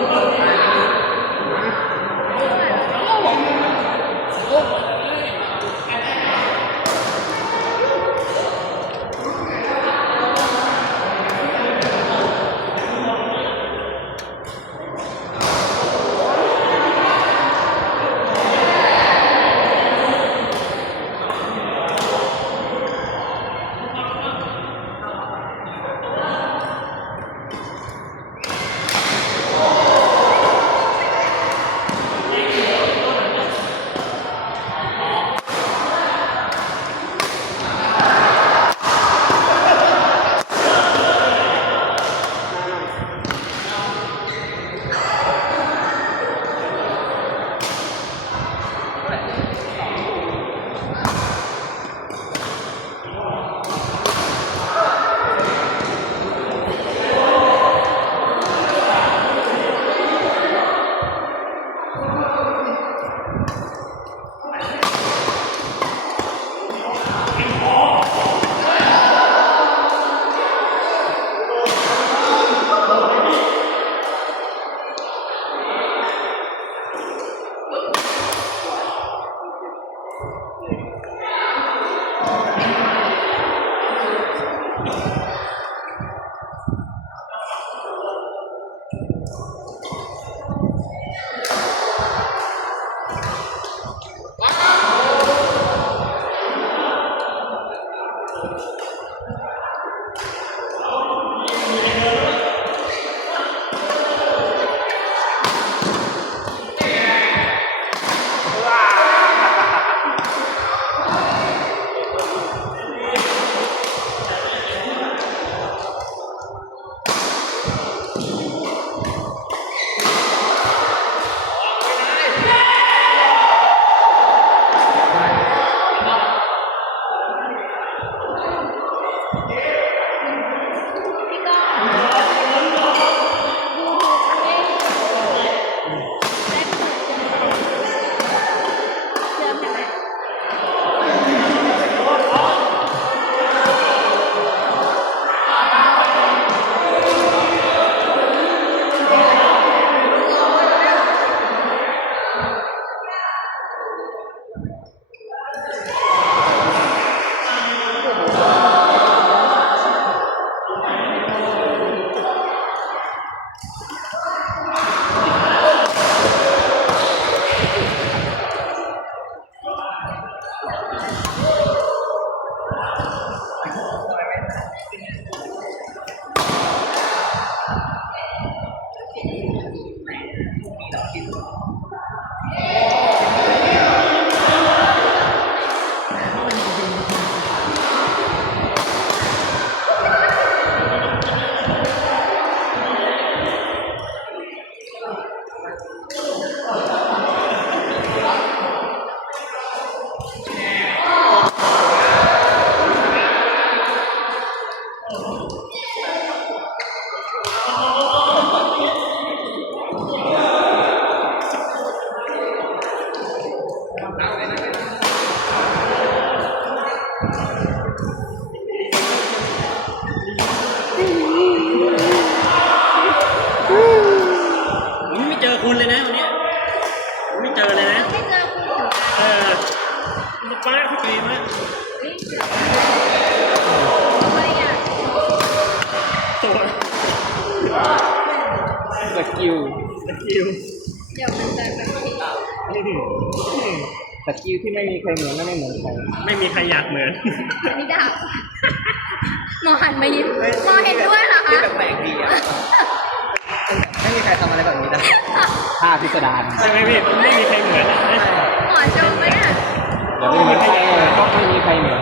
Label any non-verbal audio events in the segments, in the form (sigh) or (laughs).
Oh, (laughs) กิลสกิลเดี๋ยวมันจะแบบที่สกิลที่ไม่มีใครเหมือนและไม่เหมือนใครไม่มีใครอยากเหมือนนี่ดาบหมอหันมายิ้มหมอเห็นด้วยเหรอคะแปลกดีอะไม่มีใครทำอะไรแบบนี้ได้ท่าพิสดารใช่ไหมพี่ไม่มีใครเหมือนอะ หมอชมไหมอะอย่าไปเหมือนใครก็ไม่มีใครเหมือน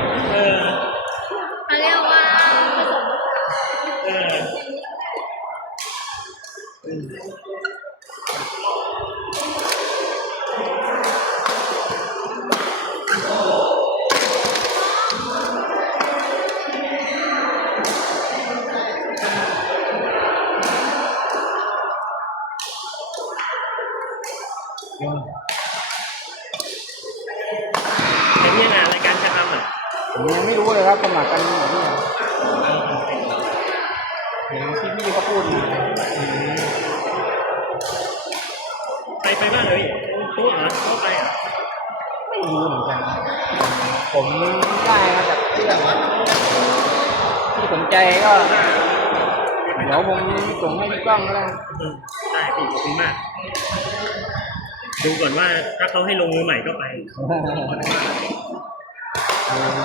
ครับสมัครกันแบบนี้เห็นที่พี่เขาพูดมาไปไปบ้างเลยโต๊ะเหรอโต๊ะไปอะไม่รู้เหมือนกัน ผมได้มาจากเพื่อนที่สนใจก็เดี๋ยวผมส่งให้พี่กล้องก็ได้เออได้พี่ขอบคุณมาก ดูก่อนว่าถ้าเขาให้ลงมือใหม่ก็ไป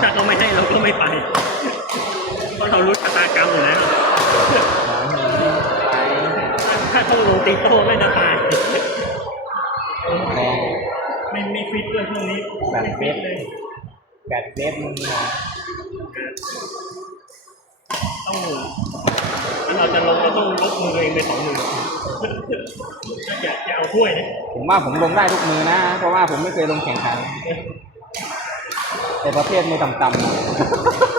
ถ้าเขาไม่ให้เราก็ไม่ไป เพราะเรารู้ชะตากรรมอยู่แล้ว ถ้าต้องลงตีโต้ไม่ได้ตายแรงไม่ไม่ฟิตด้วยช่วงนี้แบบไม่เฟฟิสตเลยแบบเฟสมันมาต้องถ้าเราจะลงเราต้องลบมือเองไปสองมือถ้าอยากจะเอาถ้วยนะผมว่าผมลงได้ทุกมือนะ เพราะว่าผมไม่เคยลงแข่งขัน แต่ประเภทมือต่ำๆนะ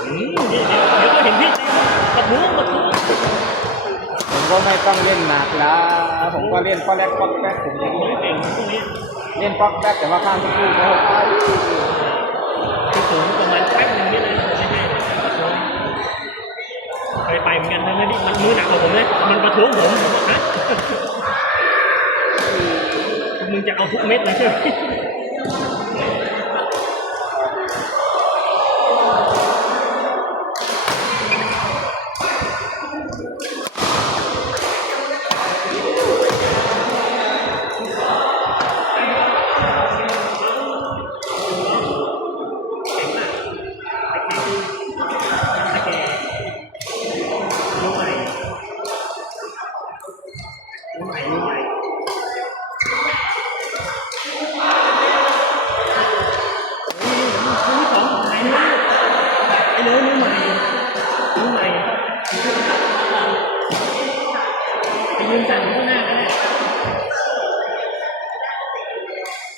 อืมนี่เดี๋ยวเดี๋ยวก็เห็นพี่ตีกระทุ้งกระทุ้งผมก็ไม่ต้องเล่นหนักแล้วผมก็เล่นป๊อกแรกป๊อกแรกผมยังไม่เก่งพวกนี้เล่นป๊อกแรกแต่ว่าข้ามทุกคู่เขาไปคือสูงประมาณแป๊บหนึงนี่เลยไม่ใช่เคยไปเหมือนกันทั้งที่มันมือหนักกว่าผมเลยมันประท้วงผมฮะมึงจะเอาทุกเม็ดเลยใช่ไหม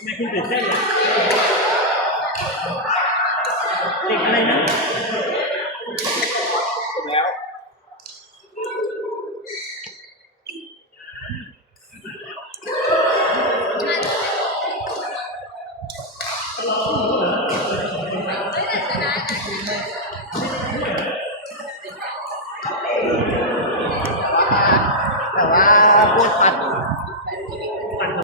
ไม่คุณตื่นเต้นเหรอเด็กอะไรนะ